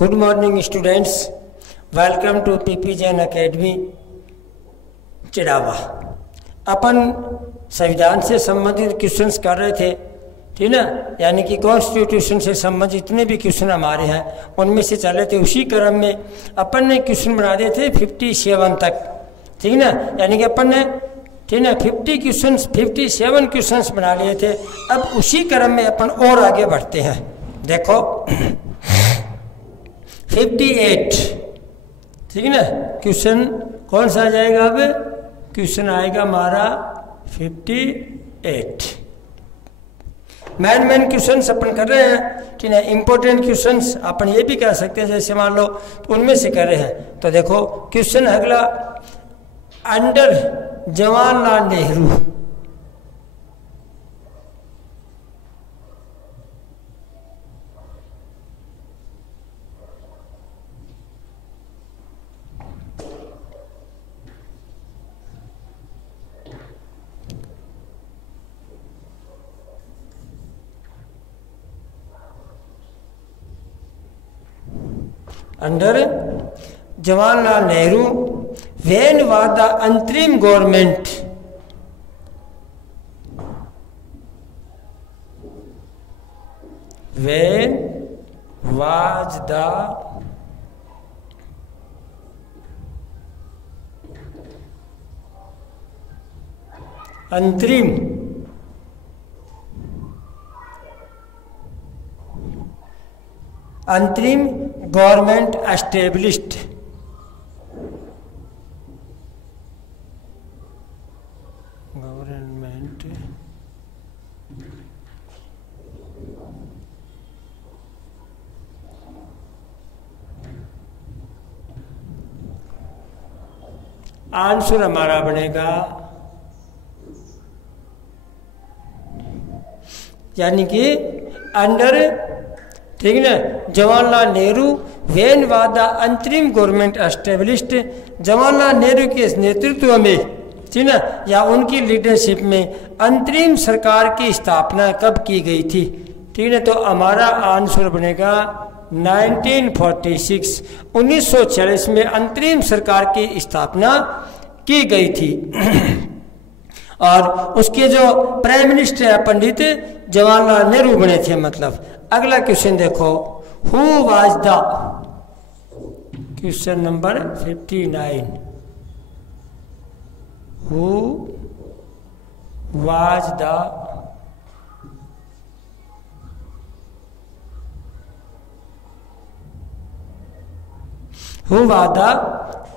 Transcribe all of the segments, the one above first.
Good morning students, welcome to P P Jain academy Chirawa. अपन संविधान से संबंधित क्वेश्चंस कर रहे थे, ठीक ना, यानी कि कॉन्स्टिट्यूशन से संबंधित जितने भी क्वेश्चन हमारे हैं उनमें से चल रहे थे। उसी क्रम में अपन ने क्वेश्चन बना दिए थे 57 तक, ठीक ना, यानी कि अपन ने, ठीक ना, 57 क्वेश्चंस बना लिए थे। अब उसी क्रम में अपन और आगे बढ़ते हैं। देखो 58, ठीक है ना, क्वेश्चन कौन सा आ जाएगा? अब क्वेश्चन आएगा हमारा 58। मैन क्वेश्चंस अपन कर रहे हैं, ठीक है। इंपॉर्टेंट क्वेश्चंस अपन ये भी कह सकते हैं, जैसे मान लो तो उनमें से कर रहे हैं। तो देखो क्वेश्चन अगला, under Jawaharlal Nehru, under Jawaharlal Nehru when was the अंतरिम गवर्नमेंट, व्हेन वाज द अंतरिम गवर्नमेंट एस्टेब्लिश्ड, गवर्नमेंट आंसर हमारा बनेगा, यानी कि अंडर, ठीक है ना, Jawaharlal Nehru when was the अंतरिम गवर्नमेंट एस्टेब्लिश्ड, जवाहरलाल नेहरू के नेतृत्व में, ठीक ना, या उनकी लीडरशिप में अंतरिम सरकार की स्थापना कब की गई थी? ठीक है, तो हमारा आंसर बनेगा 1946, 1946 में अंतरिम सरकार की स्थापना की गई थी। और उसके जो प्राइम मिनिस्टर है पंडित जवाहरलाल नेहरू बने थे। मतलब अगला क्वेश्चन देखो, who was the, question number 59, who was the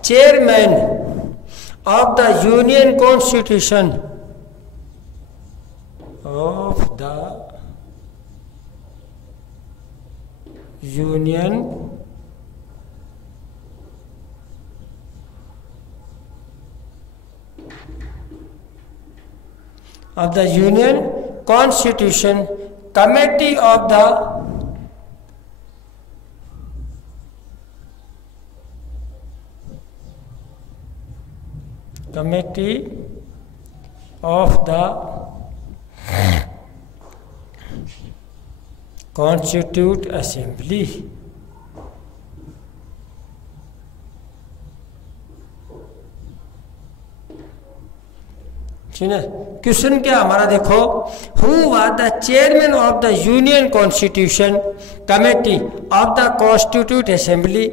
chairman of the union constitution of the union constitution committee of the constitute assembly. ठीक है, क्वेश्चन क्या हमारा देखो, who was the chairman of the union constitution committee of the constitute assembly.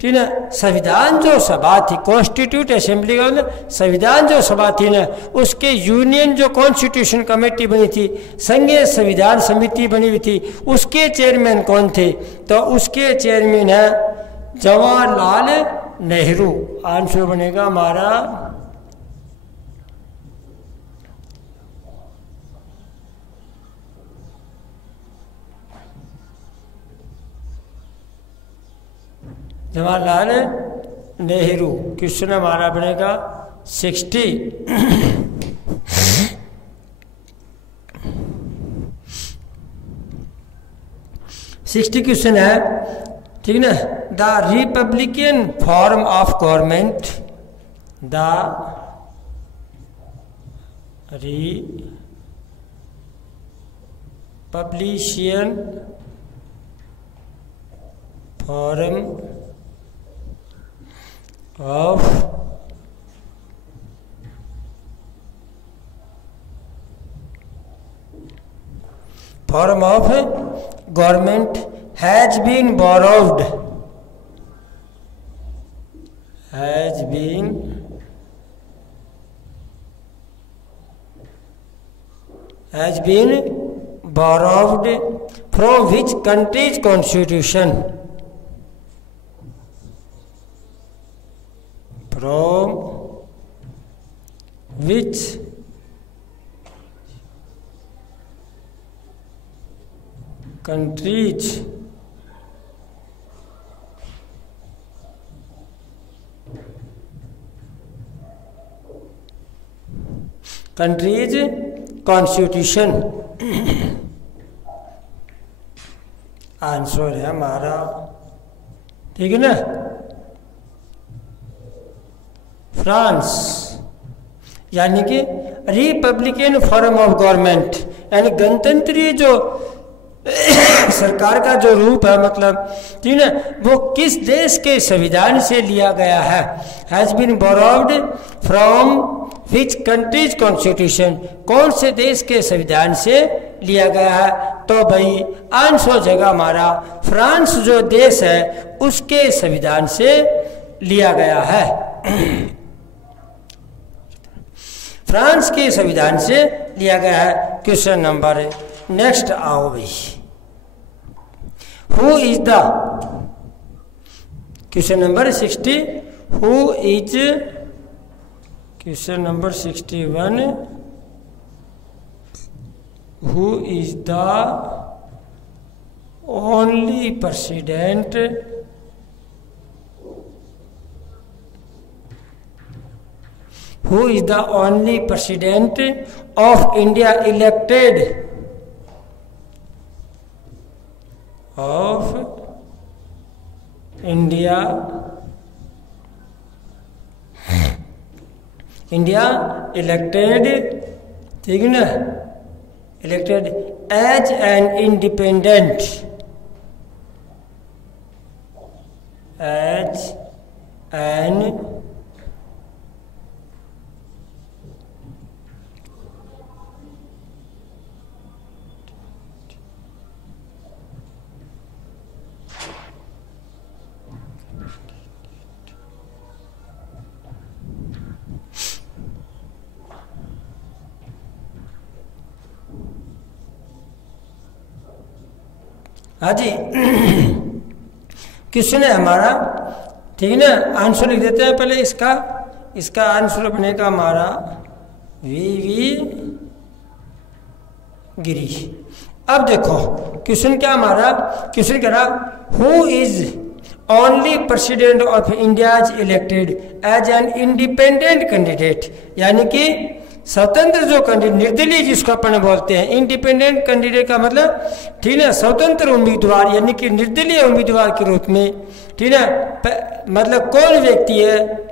ठीक है, संविधान जो सभा थी, कॉन्स्टिट्यूट असेंबली का मतलब संविधान जो सभा थी ना, उसके यूनियन जो कॉन्स्टिट्यूशन कमेटी बनी थी, संघीय संविधान समिति बनी हुई थी, उसके चेयरमैन कौन थे? तो उसके चेयरमैन है जवाहरलाल नेहरू। आंसर बनेगा हमारा जवाहरलाल नेहरू। क्वेश्चन हमारा बनेगा 60। 60 क्वेश्चन है, ठीक ना, the republican form of government, the republican form of government has been borrowed, from which country's constitution? From which country's constitution answer है हमारा, ठीक है ना, फ्रांस, यानी कि रिपब्लिकन फॉर्म ऑफ गवर्नमेंट, यानी गणतंत्रीय जो सरकार का जो रूप है, मतलब ठीक है, वो किस देश के संविधान से लिया गया है? Has been borrowed from which country's constitution, कौन से देश के संविधान से लिया गया है? तो भाई आंसर जगह हमारा फ्रांस जो देश है उसके संविधान से लिया गया है। फ्रांस के संविधान से लिया गया है। क्वेश्चन नंबर नेक्स्ट आओ भाई, who is the, question number 60, who is, question number 61, who is the only president who is the only president of India elected ठीक है ना, elected as an independent, हाँ जी क्वेश्चन है हमारा, ठीक है ना, आंसर लिख देते हैं पहले इसका आंसर बनेगा हमारा वी गिरी। अब देखो क्वेश्चन क्या हमारा, क्वेश्चन कह रहा who is only president of India elected as an independent candidate, यानी कि स्वतंत्र जो कैंडिडेट, निर्दलीय जिसको अपन बोलते हैं, इंडिपेंडेंट कैंडिडेट का मतलब ठीक है स्वतंत्र उम्मीदवार, यानी कि निर्दलीय उम्मीदवार के रूप में, ठीक है, मतलब कौन व्यक्ति है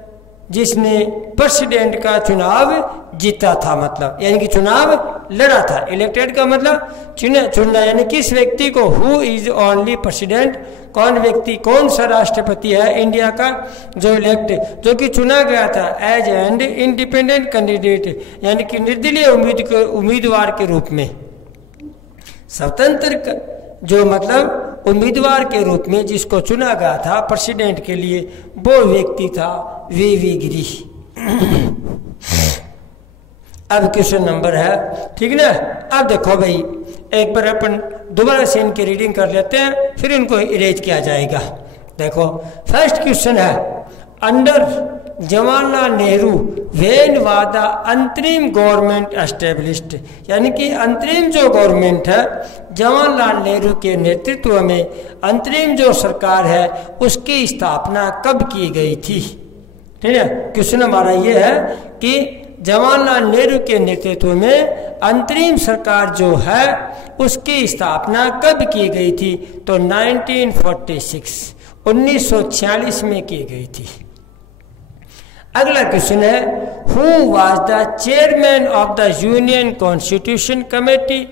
जिसने प्रेसिडेंट का चुनाव जीता था, मतलब यानी कि चुनाव लड़ा था। इलेक्टेड का मतलब चुनना, यानी किस व्यक्ति को, हु इज ओनली प्रेसिडेंट, कौन व्यक्ति, कौन सा राष्ट्रपति है इंडिया का जो इलेक्ट, जो कि चुना गया था एज एंड इंडिपेंडेंट कैंडिडेट, यानी कि निर्दलीय उम्मीदवार के रूप में, स्वतंत्र जो मतलब उम्मीदवार के रूप में जिसको चुना गया था प्रेसिडेंट के लिए, वो व्यक्ति था वी गिरी। अब क्वेश्चन नंबर है, ठीक है ना। अब देखो भाई एक बार अपन दोबारा से इनकी रीडिंग कर लेते हैं, फिर इनको इरेज किया जाएगा। देखो फर्स्ट क्वेश्चन है, under Jawaharlal Nehru when was the अंतरिम गवर्नमेंट एस्टेब्लिश्ड, यानी कि अंतरिम जो गवर्नमेंट है जवाहरलाल नेहरू के नेतृत्व में अंतरिम जो सरकार है उसकी स्थापना कब की गई थी। ठीक है, क्वेश्चन हमारा ये है कि जवाहरलाल नेहरू के नेतृत्व में अंतरिम सरकार जो है उसकी स्थापना कब की गई थी, तो 1946 में की गई थी। अगला क्वेश्चन है, who was the chairman of the union constitution committee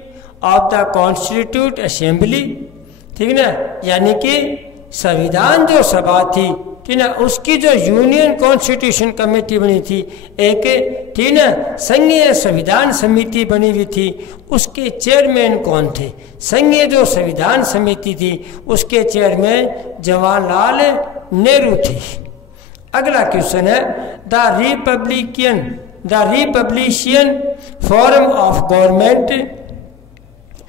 of the constitute assembly. ठीक है ना, यानी कि संविधान जो सभा थी, ठीक ना, उसकी जो यूनियन कॉन्स्टिट्यूशन कमेटी बनी थी, एक ठीक ना संघीय संविधान समिति बनी हुई थी, उसके चेयरमैन कौन थे? संघीय जो संविधान समिति थी उसके चेयरमैन जवाहरलाल नेहरू थी। अगला क्वेश्चन है, the republican form of government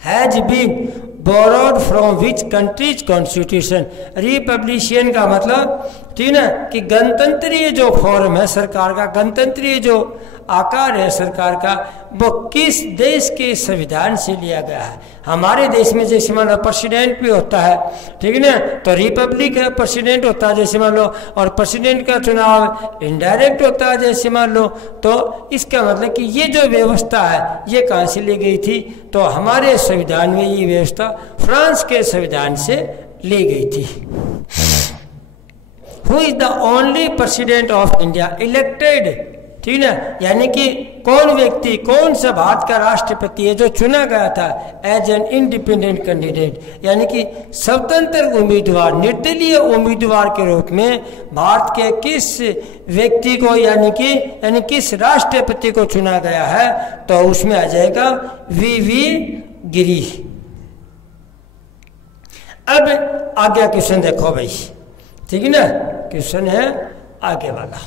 has been borrowed from which country's constitution. Republican का मतलब ठीक ना कि गणतंत्रीय जो फॉर्म है सरकार का, गणतंत्रीय जो आकार है सरकार का, वो किस देश के संविधान से लिया गया है। हमारे देश में जैसे मान लो प्रेसिडेंट भी होता है, ठीक है ना, तो रिपब्लिक है, प्रेसिडेंट होता है जैसे मान लो, और प्रेसिडेंट का चुनाव इनडायरेक्ट होता है जैसे मान लो। तो इसका मतलब कि ये जो व्यवस्था है ये कहाँ से ली गई थी? तो हमारे संविधान में ये व्यवस्था फ्रांस के संविधान से ली गई थी। Who is the only president of India elected, ठीक ना, यानी कि कौन व्यक्ति, कौन सा भारत का राष्ट्रपति है जो चुना गया था एज एन इंडिपेंडेंट कैंडिडेट, यानी कि स्वतंत्र उम्मीदवार, निर्दलीय उम्मीदवार के रूप में भारत के किस व्यक्ति को यानी किस राष्ट्रपति को चुना गया है? तो उसमें आ जाएगा वी गिरी। अब आगे क्वेश्चन देखो भाई, ठीक है ना, क्वेश्चन है आगे वाला।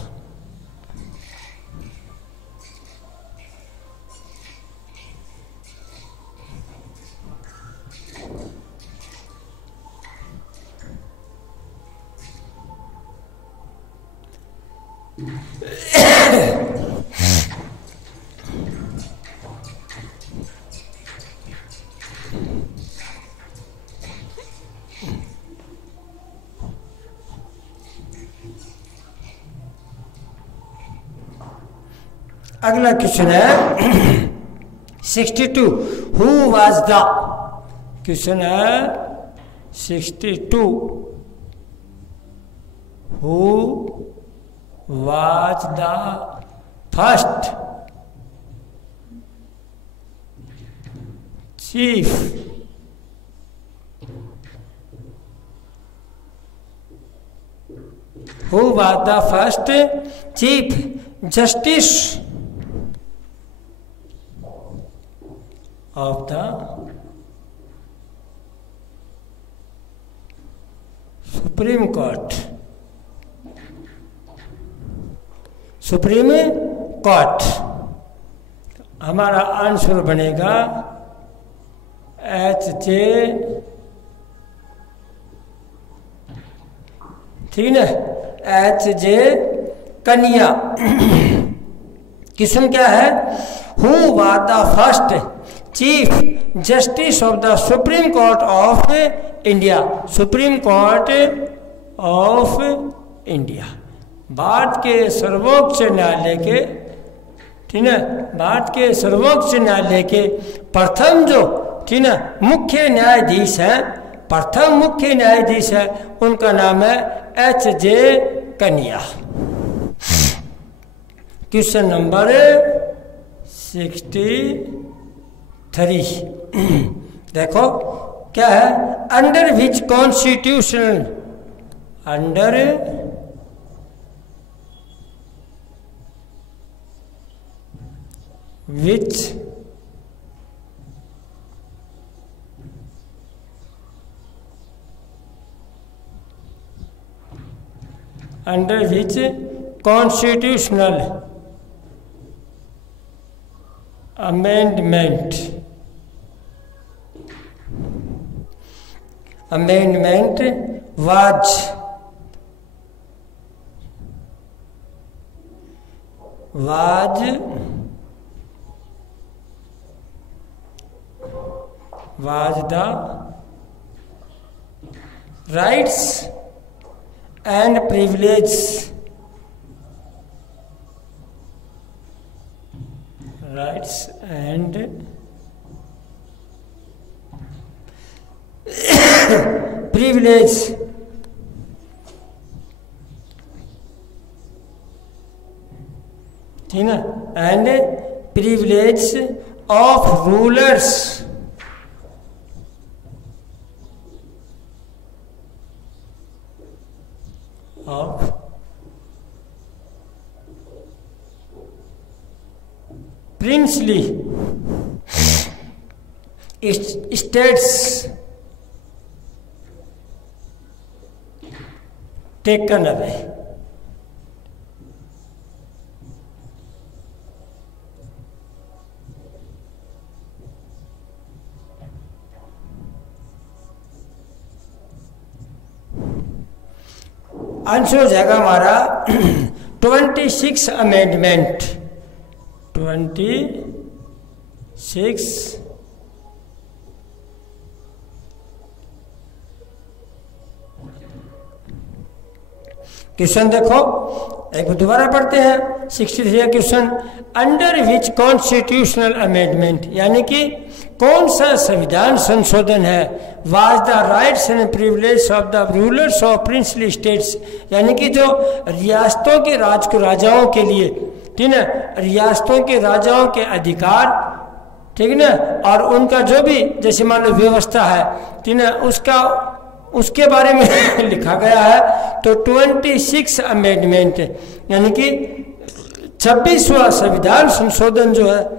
अगला क्वेश्चन है 62, हु वाज द, क्वेश्चन है 62, who was the first chief who was the first chief justice of the Supreme Court, supreme court. हमारा आंसर बनेगा HJ, ठीक है, HJ कन्या। क्वेश्चन क्या है? Who was the first chief justice of the supreme court of India, supreme court of India, Bharat के सर्वोच्च न्यायालय के, ठीक है, भारत के सर्वोच्च न्यायालय के प्रथम जो, ठीक है, मुख्य न्यायाधीश हैं, प्रथम मुख्य न्यायाधीश है, उनका नाम है HJ कन्या। क्वेश्चन नंबर 63 देखो क्या है? Under which constitutional, under which constitutional amendment was the rights and privileges ठीक है and privilege of rulers of princely states taken away. Answer हो जाएगा हमारा 26 अमेंडमेंट। 26 क्वेश्चन देखो, एक बार दोबारा पढ़ते हैं। 63 question, under which constitutional amendment, यानी कि कौन सा संविधान संशोधन है, was the rights and privilege of the rulers of princely states, यानी कि जो रियासतों के राजाओं के लिए, ठीक है, रियासतों के राजाओं के अधिकार, ठीक है ना, और उनका जो भी जैसे मान लो व्यवस्था है, ठीक है, उसके बारे में लिखा गया है। तो 26 अमेंडमेंट यानी कि 26वां संविधान संशोधन जो है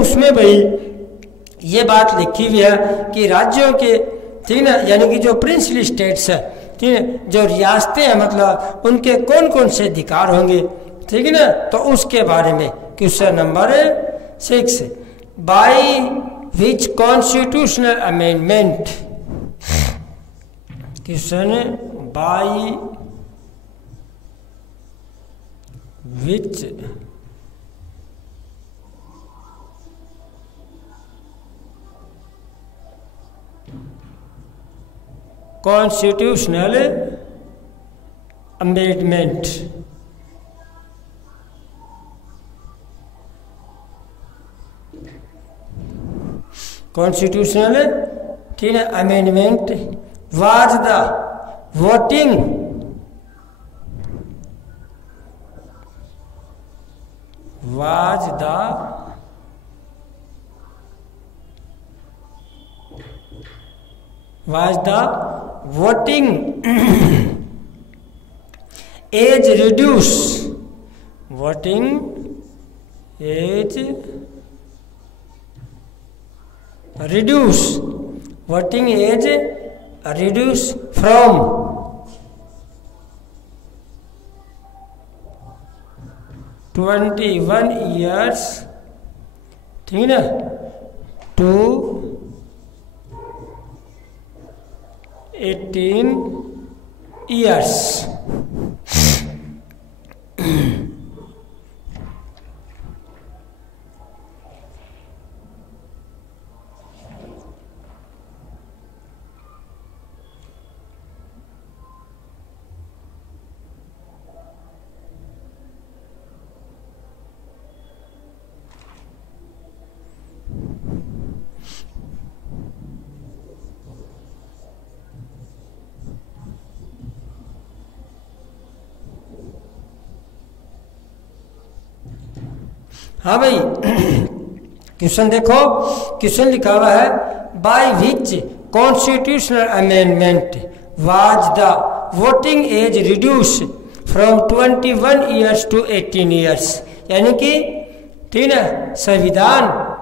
उसमें भाई ये बात लिखी हुई है कि राज्यों के, ठीक है, यानी कि जो प्रिंसली स्टेट्स है, ठीक है, जो रियासतें हैं, मतलब उनके कौन कौन से अधिकार होंगे, ठीक है ना, तो उसके बारे में question number 6, bye which constitutional amendment, question by which constitutional amendment, constitutional, ठीक है, amendment was the voting age reduce, voting age reduce from 21 years, ठीक है ना, to 18 years। हाँ भाई, क्वेश्चन देखो, क्वेश्चन लिखा हुआ है by which constitutional amendment was the voting age reduce from 21 years to 18 years, यानी कि, ठीक है, संविधान,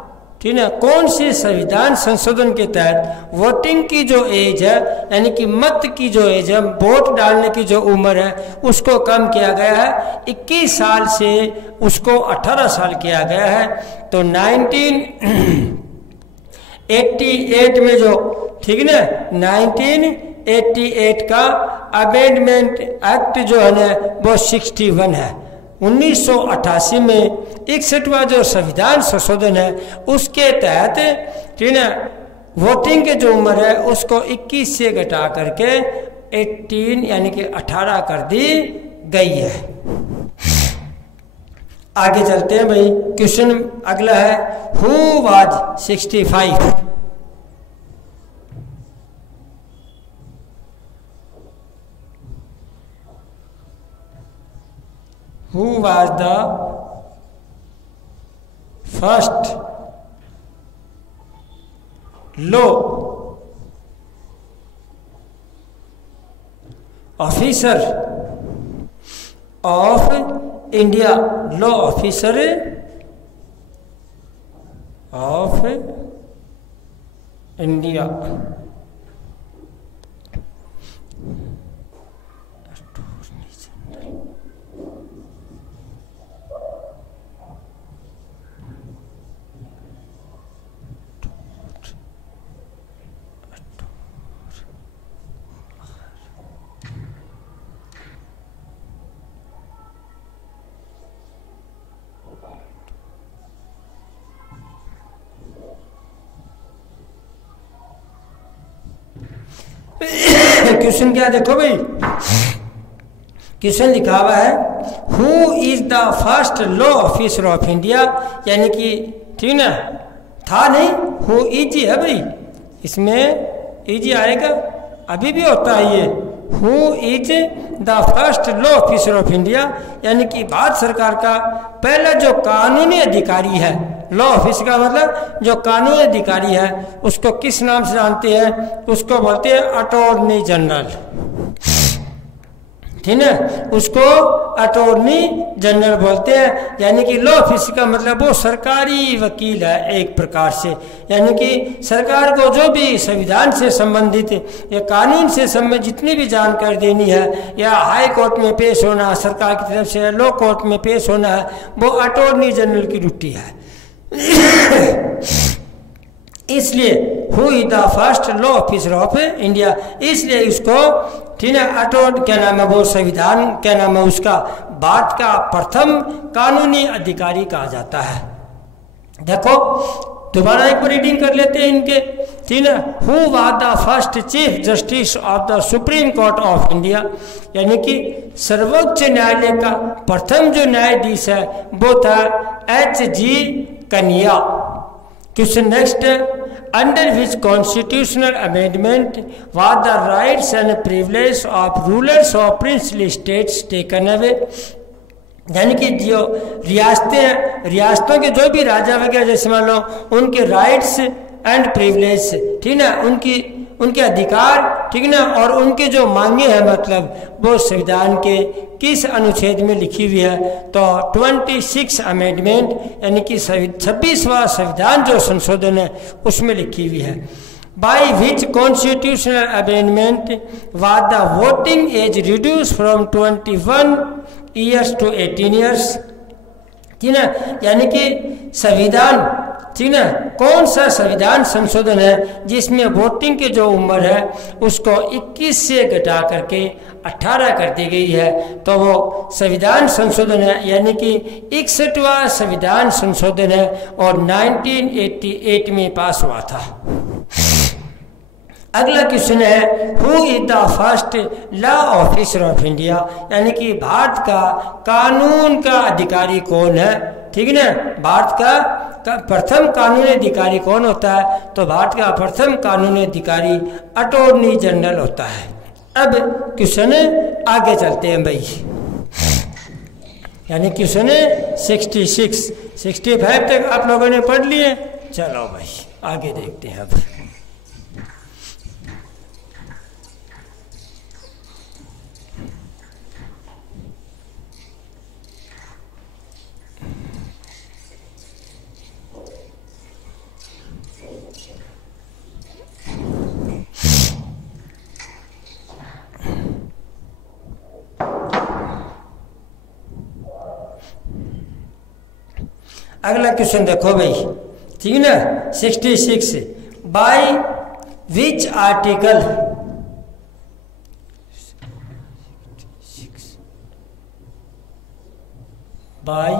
ठीक है, कौन से संविधान संशोधन के तहत वोटिंग की जो एज है, यानी कि मत की जो एज है, वोट डालने की जो उम्र है, उसको कम किया गया है। 21 साल से उसको 18 साल किया गया है। तो 1988 में जो, ठीक है ना, 1988 का अमेंडमेंट एक्ट जो है ना वो 61 है। 1988 में 61वां जो संविधान संशोधन है उसके तहत, ठीक है, वोटिंग की जो उम्र है उसको 21 से घटा करके 18 यानी कि 18 कर दी गई है। आगे चलते हैं भाई, क्वेश्चन अगला है who was 65, who was the first law officer of India, law officer of India. Question क्या देखो भाई, क्वेश्चन लिखा हुआ है who is the first law officer of India, यानी कि ठीक ना, था नहीं, हु इज है भाई, इसमें इज आएगा, अभी भी होता है ये, who is the first law officer of India, यानी कि भारत सरकार का पहला जो कानूनी अधिकारी है, लॉ ऑफिस का मतलब जो कानूनी अधिकारी है, उसको किस नाम से जानते हैं, उसको बोलते हैं अटॉर्नी जनरल, ठीक है, उसको अटॉर्नी जनरल बोलते हैं। यानी कि लॉ ऑफिस का मतलब वो सरकारी वकील है एक प्रकार से, यानी कि सरकार को जो भी संविधान से संबंधित या कानून से संबंधित जितनी भी जानकारी देनी है, या हाई कोर्ट में पेश होना, सरकार की तरफ से लो कोर्ट में पेश होना है, वो अटॉर्नी जनरल की ड्यूटी है। इसलिए who is the first law officer of India, इसलिए इसको ठीक है अटॉर्नी क्या नाम है, वो संविधान क्या नाम है उसका, भारत का प्रथम कानूनी अधिकारी कहा जाता है। देखो दोबारा एक बार रीडिंग कर लेते हैं इनके, ठीक है। Who was the first chief justice of the supreme court of India, यानी कि सर्वोच्च न्यायालय का प्रथम जो न्यायाधीश है वो था H.G. कन्या। Question next, under which constitutional amendment was the rights and privilege of rulers of princely states taken away, यानी कि जो रियासतों के जो भी राजा वगैरह जैसे मान लो उनके राइट्स एंड प्रिविलेज, ठीक ना, उनके अधिकार, ठीक ना, और उनके जो मांगे हैं मतलब वो संविधान के किस अनुच्छेद में लिखी हुई है, तो 26 अमेंडमेंट यानी कि 26वां संविधान जो संशोधन है उसमें लिखी हुई है। By which constitutional amendment was the voting age reduce from 21 years to 18 years, ठीक है, यानी कि संविधान, ठीक है, कौन सा संविधान संशोधन है जिसमें वोटिंग की जो उम्र है उसको 21 से घटा करके 18 कर दी गई है, तो वो संविधान संशोधन है, यानी कि 61वां संविधान संशोधन है और 1988 में पास हुआ था। अगला क्वेश्चन है who is the first law officer of India, यानी कि भारत का कानून का अधिकारी कौन है, ठीक है ना, भारत का प्रथम कानूनी अधिकारी कौन होता है, तो भारत का प्रथम कानूनी अधिकारी अटॉर्नी जनरल होता है। अब क्वेश्चन आगे चलते हैं भाई, यानी क्वेश्चन 66 65 तक आप लोगों ने पढ़ लिए, चलो भाई आगे देखते हैं। अब अगला क्वेश्चन देखो भाई, ठीक है ना, 66 by which article, by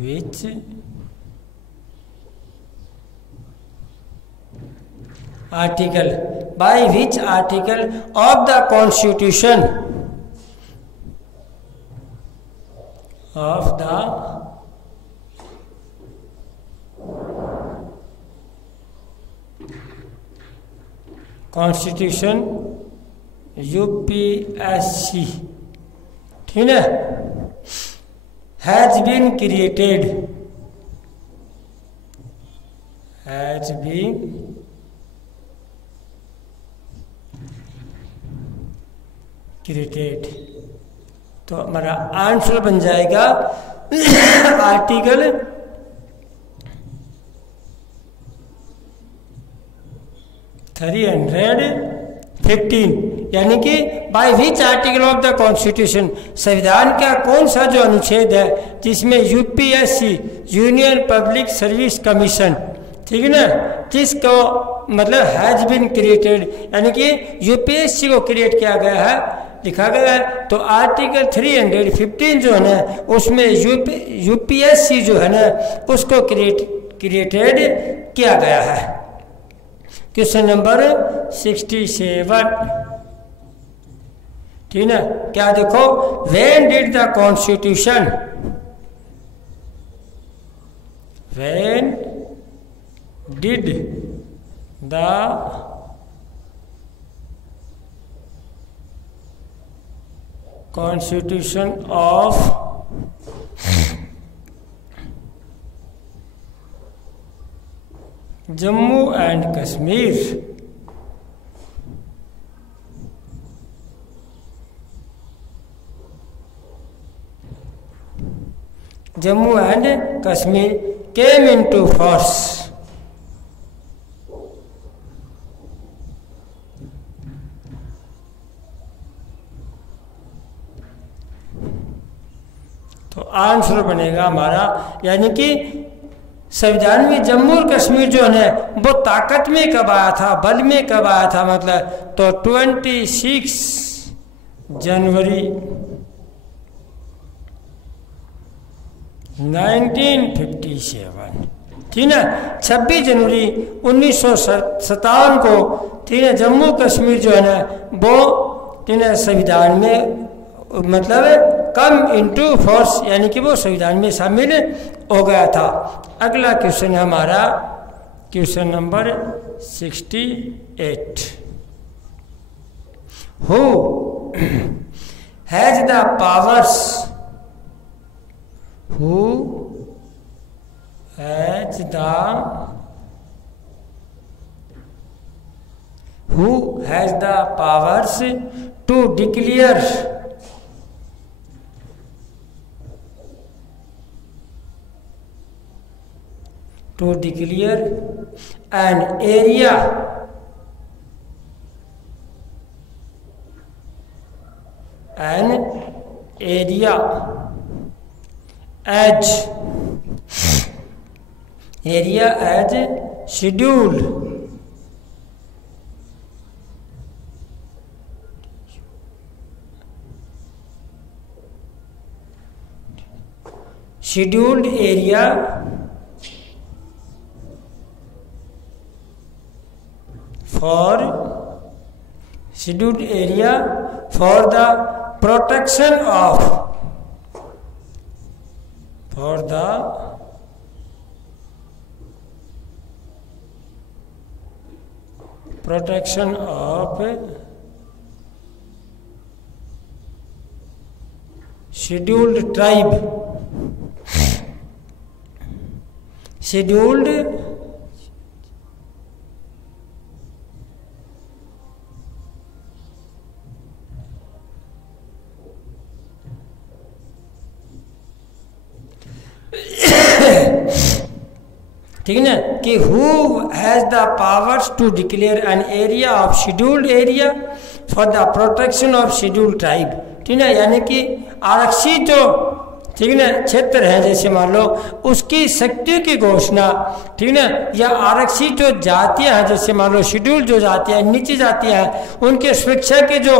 which article, by which article of the constitution of the Constitution UPSC, ठीक है, has been created, has been created. तो हमारा आंसर बन जाएगा आर्टिकल 315, यानी कि by which article of the constitution, संविधान का कौन सा जो अनुच्छेद है जिसमें UPSC union public service commission, ठीक है ना, जिसको मतलब हैज बीन क्रिएटेड, यानी कि यूपीएससी को क्रिएट किया गया है, लिखा गया है। तो आर्टिकल 315 जो है ना उसमें यूपीएससी जो है ना उसको क्रिएटेड किया गया है। क्वेश्चन नंबर 67, ठीक है, क्या देखो, when did the constitution, when did the constitution of Jammu and Kashmir Jammu and Kashmir came into force, तो आंसर बनेगा हमारा, यानी कि संविधान में जम्मू और कश्मीर जो है वो ताकत में कब आया था, बल में कब आया था, मतलब तो 26 जनवरी 1957, ठीक है, 26 जनवरी 1957 को, ठीक है, जम्मू कश्मीर जो है ना वो, ठीक है, संविधान में मतलब कम इनटू फोर्स, यानी कि वो संविधान में शामिल हो गया था। अगला क्वेश्चन है हमारा question number 68, who has the powers, who has the powers to declare an area as scheduled area for the protection of scheduled tribe, scheduled ठीक है ना, कि who has the powers to declare an area of scheduled area for the protection of scheduled tribe, ठीक है, यानी कि आरक्षित जो, ठीक है ना, क्षेत्र है, जैसे मान लो उसकी शक्ति की घोषणा, ठीक है ना, या आरक्षित जो जातियां हैं, जैसे मान लो शेड्यूल्ड जो जातियां, नीची जातियां हैं, उनके सुरक्षा के जो,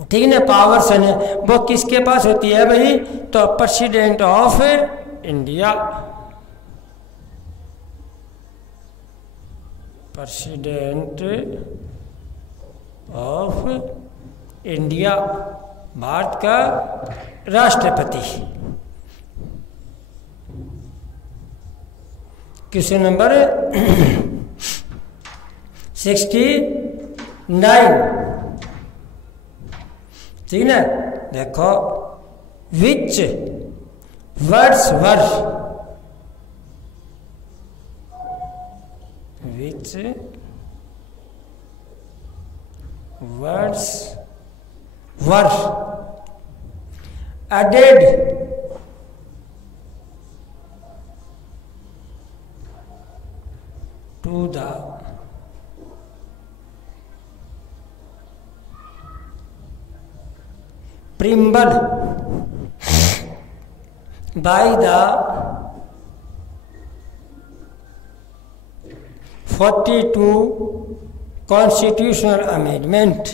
ठीक है ना, पावर्स है वो किसके पास होती है भाई, तो president of India, president of India, Bharat का राष्ट्रपति। क्वेश्चन नंबर 69, ठीक है, देखो, विच words were, which words were added to the preamble by the 42 constitutional amendment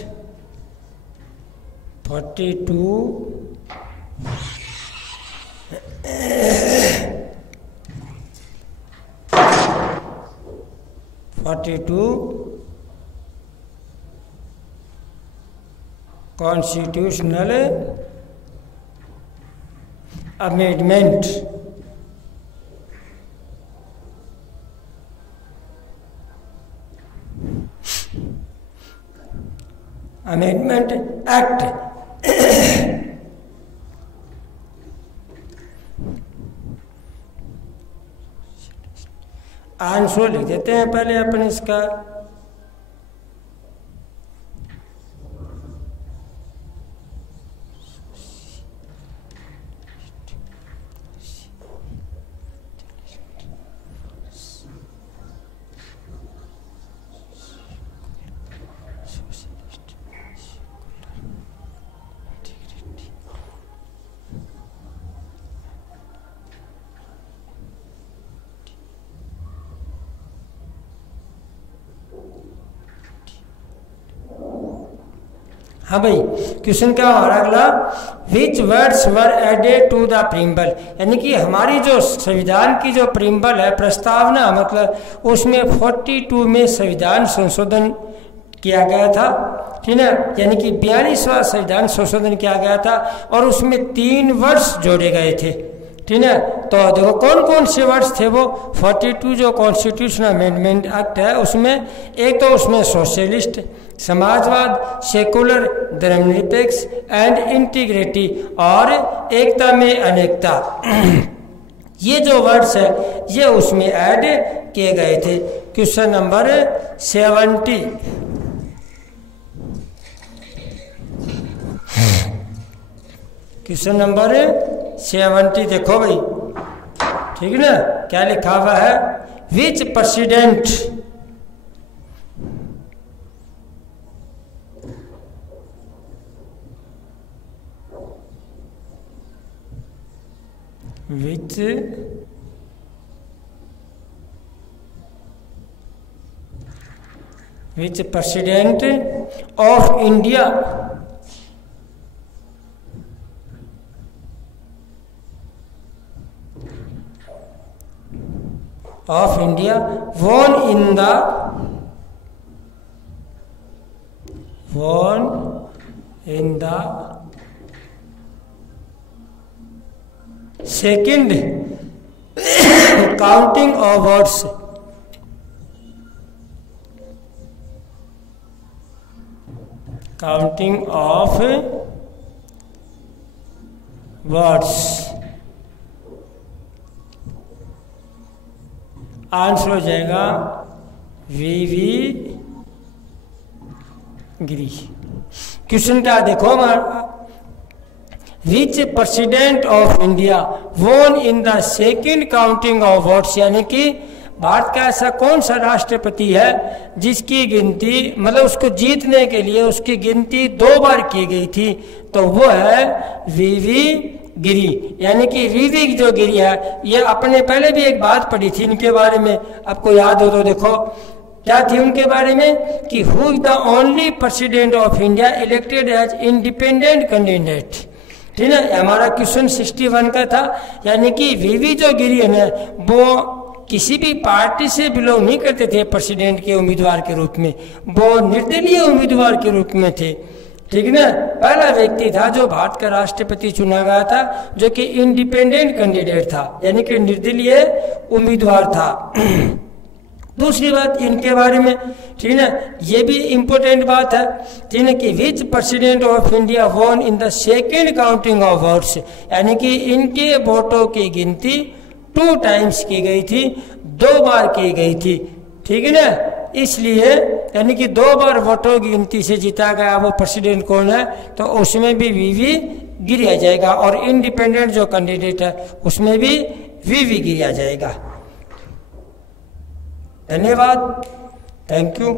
42 constitutional amendment act answer लिख देते हैं पहले अपन इसका। हाँ भाई, क्वेश्चन क्या हमारा अगला, which words were added to the preamble, यानी कि हमारी जो संविधान की जो प्रीम्बल है, प्रस्तावना, मतलब उसमें 42 में संविधान संशोधन किया गया था, ठीक है, यानी कि 42वां संविधान संशोधन किया गया था और उसमें 3 वर्ड्स जोड़े गए थे, ठीक है। तो देखो कौन कौन से वर्ड्स थे वो 42 जो कॉन्स्टिट्यूशनल अमेंडमेंट एक्ट है उसमें, एक तो उसमें सोशलिस्ट, समाजवाद, सेकुलर, धर्मनिरपेक्ष एंड इंटीग्रिटी और एकता में अनेकता, ये जो वर्ड्स है ये उसमें ऐड किए गए थे। क्वेश्चन नंबर 70, क्वेश्चन नंबर 70 देखो भाई, ठीक है ना, क्या लिखा हुआ है, विच president which president of India won in the second counting of votes, answer हो जाएगा वीवी गिरी। क्वेश्चन क्या देखो हमारा, विच प्रेसिडेंट ऑफ इंडिया वोन in the second counting of votes, यानी कि भारत का ऐसा कौन सा राष्ट्रपति है जिसकी गिनती, मतलब उसको जीतने के लिए उसकी गिनती 2 बार की गई थी, तो वो है वीवी गिरी। यानी कि वीवी जो गिरी है, ये अपने पहले भी एक बात पढ़ी थी इनके बारे में, आपको याद हो तो देखो क्या थी उनके बारे में, कि who is the only president of India elected as independent candidate, ठीक है। हमारा क्वेश्चन 61 का था, यानी कि वीवी जो गिरी है ना, वो किसी भी पार्टी से बिलोंग नहीं करते थे प्रेसिडेंट के उम्मीदवार के रूप में, वो निर्दलीय उम्मीदवार के रूप में थे, ठीक है ना। पहला व्यक्ति था जो भारत का राष्ट्रपति चुना गया था, जो कि इंडिपेंडेंट कैंडिडेट था, यानी कि निर्दलीय उम्मीदवार था। दूसरी बात इनके बारे में, ठीक है, ये भी इम्पोर्टेंट बात है, ठीक है, कि विच प्रेसिडेंट ऑफ इंडिया वोन in the second counting of votes, यानी कि इनके वोटों की गिनती 2 टाइम्स की गई थी, 2 बार की गई थी, ठीक है ना। इसलिए यानी कि 2 बार वोटों की गिनती से जीता गया वो प्रेसिडेंट कौन है, तो उसमें भी वीवी गिरा जाएगा, और इंडिपेंडेंट जो कैंडिडेट है उसमें भी वीवी गिरा जाएगा। धन्यवाद, थैंक यू।